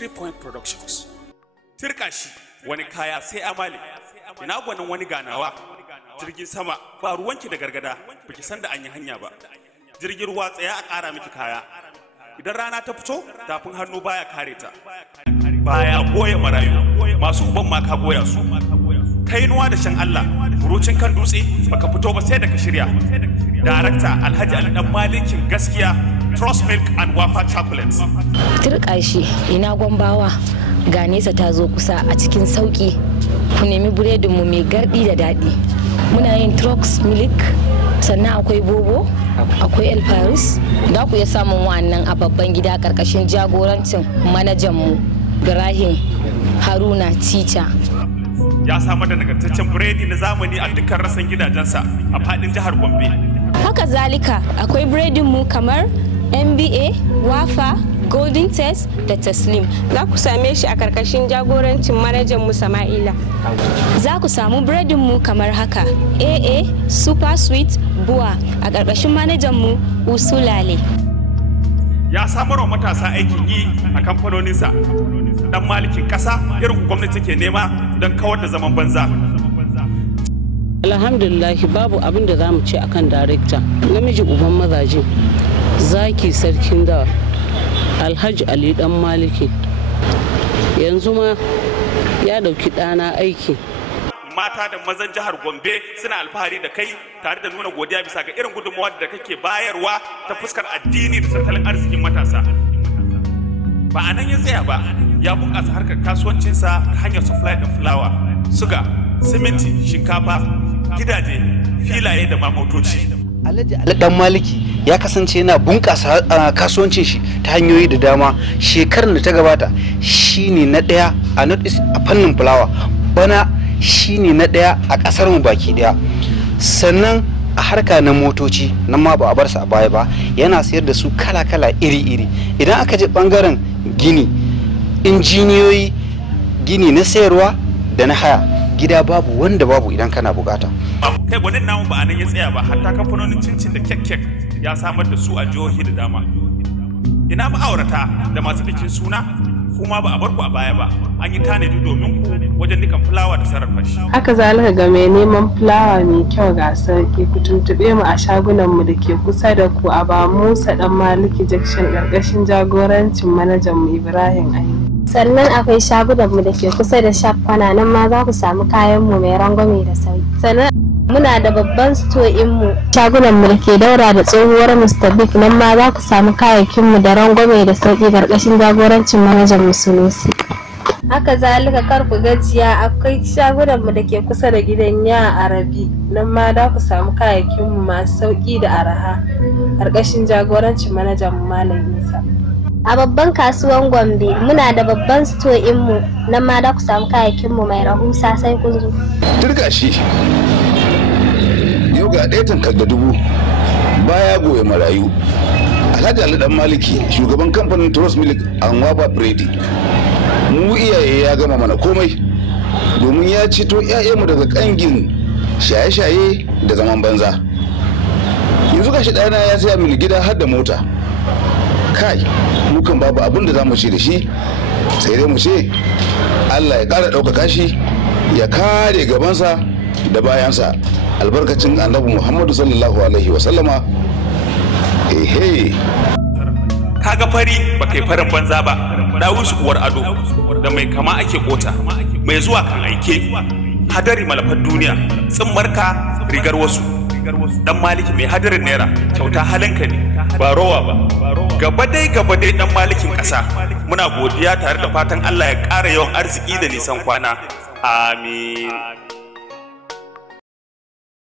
3 Point Productions. Tirka shi wani kaya sai amali. Ina gwanin wani ganawa. Jirgin sama ba ruwanki da gargada, baki san da an yi hanya ba. Jirgin ruwa tsaya a ƙara miki kaya. Idan rana ta fito, tafin hannu baya kare ta. Baya goya marayu, masu uban ma ka goya su. Kainuwa da shan Allah, furucin kan dutse baka fito ba sai da ka shirya. Darakta Alhaji Ali Dan Malikin gaskiya, Trust Milk and Wafa Chocolates. Tirka shi ina Gombawa, ga nesa ta zo kusa a cikin sauki. Ku nemi buredinmu mai gardi da daɗi. Muna yin Trust Milk, sannan akwai Bobo, akwai El Paris. Da ku iya samun wannan a babban gida karkashin jagorancin manajanmu Ibrahim Haruna Teacher. Ya samar da nagartaccen biredi na zamani a dukkan rassan gidajensa a faɗin jihar Gombe. Haka zalika akwai biredinmu kamar MBA, Wafa, Golden Test da Taslim. Za ku same shi a karkashin jagorancin manajan mu Sama'ila. Za ku samu biredinmu kamar haka: AA, Super Sweet, Buwa a karkashin manajan mu Usulale. Ya samar wa matasa aikin yi a kamfanoninsa. Dan malikin ƙasa irin gwamnati ke nema don kawar da zaman banza. Alhamdulillah babu abin da zamu ce akan darekta. Namiji uban mazaje, zaki sarkin da Alhaji Ali Dan Maliki. Yanzu ma ya dauki ɗana aiki. Mata da mazan jihar Gombe suna alfahari da kai tare da nuna godiya bisa ga irin gudunmawa da kake bayarwa ta fuskar addini da tattalin arzikin matasa. Ba a nan ya tsaya ba, ya bunƙasa harkar kasuwancinsa ta hanyar supply ɗin fulawa, suga, siminti, shinkafa, gidaje, filaye da ma motoci. Alhaji Ali Dan Maliki ya kasance yana bunƙasa kasuwancin shi ta hanyoyi da dama. Shekarar da ta gabata shine na ɗaya a North East a fannin fulawa, bana shine na ɗaya a ƙasar mu baki ɗaya. Sannan a harka na motoci nan ma ba a bar sa a baya ba, yana sayar da su kala-kala iri-iri. Idan aka je bangaren gini, injiniyoyi, gini na sayarwa da na haya, gida babu wanda babu idan kana bukata. Kai wani namu ba a nan ya tsaya ba, hatta kamfanonin cincin da kek ya samar da su a jihohi da dama. Ina ma'aurata da masu bikin suna, kuma ba a bar ku a baya ba, an yi tanadi domin ku wajen nikan fulawa da sarrafa shi. Haka zalika ga mai neman fulawa mai kyau ga sauki, ku tuntuɓe mu a shagunanmu da ke kusa da ku a ba Musa Dan Maliki Junction ƙarƙashin jagorancin manajanmu Ibrahim Ali. Sannan akwai shagunanmu da ke kusa da shaf kwana, nan ma za ku samu kayanmu mai rangwame da sauki. Sannan muna da babban sto'inmu shagunanmu da ke daura da tsohuwar Mr. Big, nan ma za ku samu kayayyakinmu da rangwame da sauki ƙarƙashin jagorancin manajan Musunusi. Haka zalika kar ku gajiya, akwai shagunanmu da ke kusa da gidan ya Arabi, nan ma za ku samu kayayyakinmu masu sauki da araha ƙarƙashin jagorancin manajan Malam Isa. A babban kasuwan Gombe muna da babban sto'inmu, nan ma za ku samu kayayyakinmu mai rahusa sai kun zo. Turka shi yau ga ɗaya tankar da dubu baya goya marayu. Alhaji Ali Dan Maliki, shugaban kamfanin Trust Milk and Wafa Biredi. Mu iyaye ya gama mana komai domin ya ceto 'ya'yanmu daga kangin shaye-shaye da zaman banza. Yanzu gashi ɗana ya saya mini gida har da mota. Kai, mukan babu abin da za mu ce da shi, sai dai mu ce Allah ya ƙara ɗaukaka shi, ya kare gabansa da bayansa albarkacin annabi Muhammadu sallallahu alaihi wasallama. Ehe. Kaga fari ba kai farin banza ba, Dawusu uwar ado da mai kama ake kota, mai zuwa kan aike, hadari malafar duniya, tsimmarka rigar wasu. Dan Maliki mai hadarin naira, kyauta halinka ne, ba rowa ba. Gaba dai Dan Malikin ƙasa, muna godiya tare da fatan Allah ya ƙara yawan arziki da nisan kwana. Amin.